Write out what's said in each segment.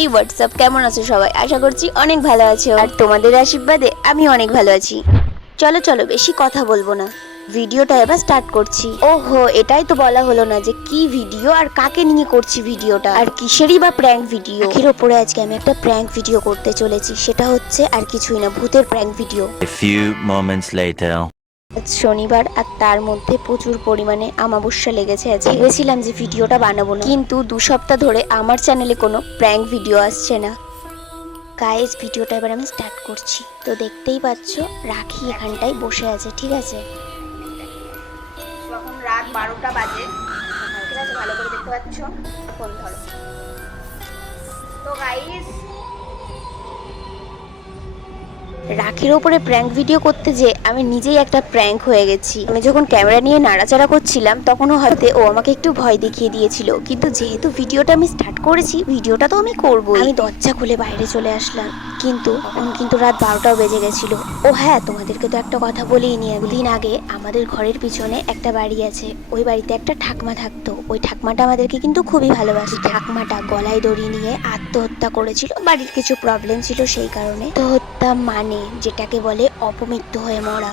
এই হোয়াটসঅ্যাপ, কেমন আছো সবাই? আশা করছি অনেক ভালো আছো, আর তোমাদের আশীর্বাদে আমি অনেক ভালো আছি। চলো চলো, বেশি কথা বলবো না, ভিডিওটা এবার স্টার্ট করছি। ওহো, এটাই তো বলা হলো না যে কি ভিডিও আর কাকে নিয়ে করছি ভিডিওটা, আর কিসেরই বা প্র্যাঙ্ক ভিডিও। এর ওপরে আজকে আমি একটা প্র্যাঙ্ক ভিডিও করতে চলেছি, সেটা হচ্ছে আর কিছুই না, ভূতের prank video. A few moments later. আজ শনিবার, আর তার মধ্যে প্রচুর পরিমাণে আমাবস্যা লেগেছে। আজ ভেবেছিলাম যে ভিডিওটা বানাবো না, কিন্তু 2 সপ্তাহ ধরে আমার চ্যানেলে কোনো প্র্যাঙ্ক ভিডিও আসছে না। গাইস, ভিডিওটা এবার আমি স্টার্ট করছি। তো দেখতেই পাচ্ছ, রাখি এখানটায় বসে আছে, ঠিক আছে? এখন রাত 12টা বাজে, ঠিক আছে? ভালো করে দেখতে পাচ্ছ, ফোন ধরো। তো গাইস, রাখির ওপরে প্র্যাঙ্ক ভিডিও করতে যে আমি নিজেই একটা প্র্যাঙ্ক হয়ে গেছি। আমি যখন ক্যামেরা নিয়ে নাড়াচাড়া করছিলাম, তখনও হয়তো ও আমাকে একটু ভয় দেখিয়ে দিয়েছিল, কিন্তু যেহেতু ভিডিওটা আমি স্টার্ট করেছি, ভিডিওটা তো আমি করবই। আমি দরজা খুলে বাইরে চলে আসলাম, কিন্তু তখন কিন্তু রাত 12টাও বেজে গেছিল। ও হ্যাঁ, তোমাদেরকে তো একটা কথা বলেই নি, দিন আগে আমাদের ঘরের পিছনে একটা বাড়ি আছে, ওই বাড়িতে একটা ঠাকমা থাকতো। ওই ঠাকমাটা আমাদেরকে কিন্তু খুবই ভালোবাসে। ঠাকমাটা গলায় দড়ি নিয়ে আত্মহত্যা করেছিল, বাড়ির কিছু প্রবলেম ছিল সেই কারণে। তো হত্যা মানে যেটাকে বলে অপমৃত্যু হয়ে মরা।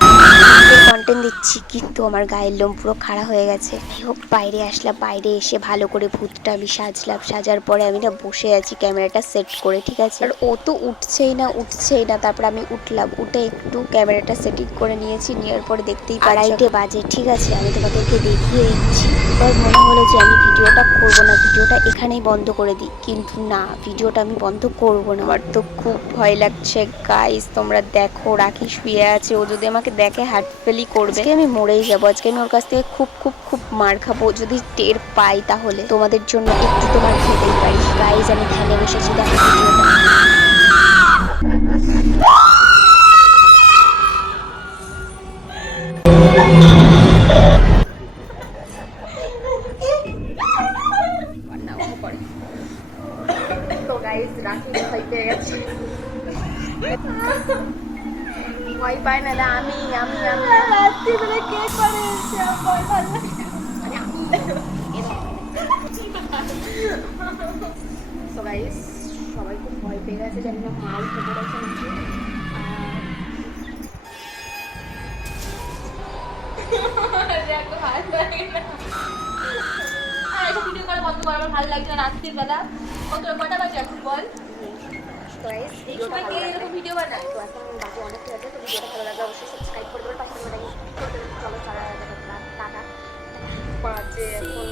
কন্টেন্ট দিচ্ছি, কিন্তু আমার গায়ের লোম পুরো খাড়া হয়ে গেছে। যাই হোক, বাইরে আসলাম, বাইরে এসে ভালো করে ভূতটা আমি সাজলাম। সাজার পরে আমি না বসে আছি ক্যামেরাটা সেট করে, ঠিক আছে? আর ও তো উঠছেই না। তারপর আমি উঠলাম, উঠে একটু ক্যামেরাটা সেটিং করে নিয়েছি। নেওয়ার পরে দেখতেই 2:30 বাজে, ঠিক আছে? আমি তোমাদেরকে দেখিয়ে দিচ্ছি। এবার মনে হলো যে আমি ভিডিওটা করবো না, ভিডিওটা এখানেই বন্ধ করে দিই, কিন্তু না, ভিডিওটা আমি বন্ধ করবো না। আমার তো খুব ভয় লাগছে গাইস, তোমরা দেখো, রাখি শুয়ে আছে, ও যদি আমাকে দেখে হার্ট ফেলই করবে। আজকে আমি মরেই যাবো, আজকে আমি ওর কাছ থেকে খুব খুব খুব মার খাবো। যদি টের পাই তাহলে তোমাদের জন্য একটু তোমার খেতেই পারি। গাইস, আমি ধ্যানে বসেছি, দেখো ভিডিওটা। তো গাইস, রাখি ভয় পেয়ে গেছে, ভয় পায় না। আমি রাত্রিবেলা কে করে এসে ভয় ভালো লাগে। তো গাইস, সবাই খুব ভয় পেয়ে গেছে, জানি না মা উঠে পড়েছে নাকি। ভিডিও করা বন্ধ কর, আমার ভালো লাগছে না রাত্রির বেলা। কটা বাজে এখন বল? এই সময় কে এরকম ভিডিও বানায়? তো এখন বাকি অনেক ঠিক আছে। তো ভিডিওটা ভালো লাগলে অবশ্যই সাবস্ক্রাইব করে দেবেন, পাশে বেল আইকন ক্লিক করে দেবেন। চলো, টাটা। বাজে এখন